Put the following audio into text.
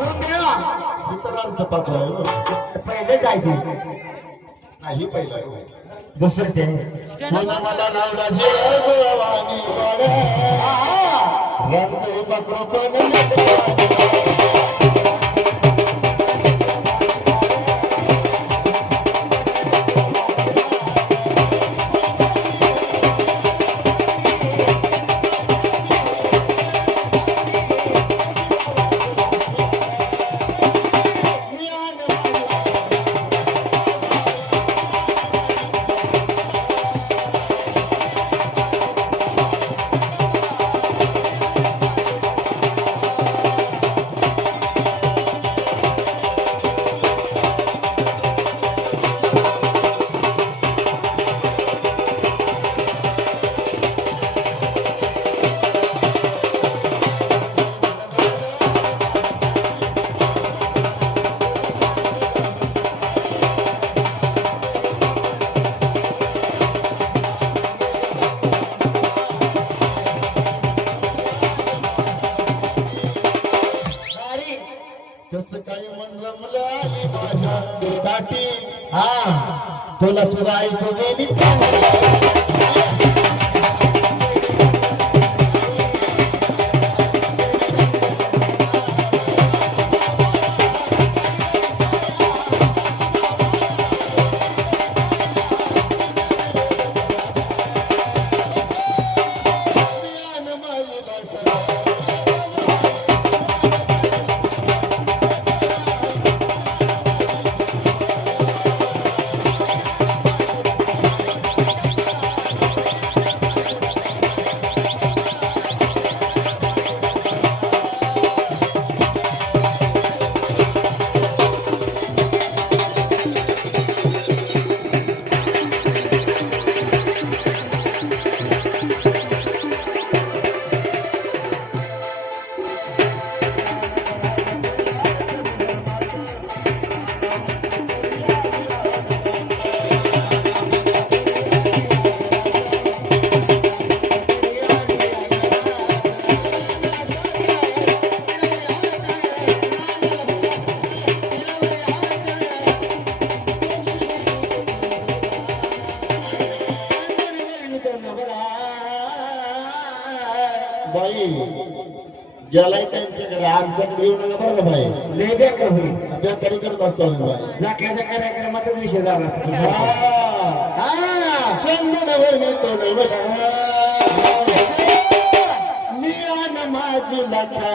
बघून घ्या इतरांचं पाकळ आहे हो. पहिले जायचे नाही पहिलं आहे हो. दुसरं ते तुला मला लावला जे गोवानी गोड्या रंग बकरो कोण कसं काही म्हणलं मुलं आली माझ्यासाठी हा तुला सुद्धा ऐकू गेली चांगली बाई गेलाय त्यांच्याकडे आमच्याकडे येऊ नका बरं का बाई लय बेकार होईल बेकारी करत असतो आम्ही बाई जाकल्याच्या कार्यक्रमातच विषय झाला असता चंदनवर नेतो नाही बघा मी आन माझी लका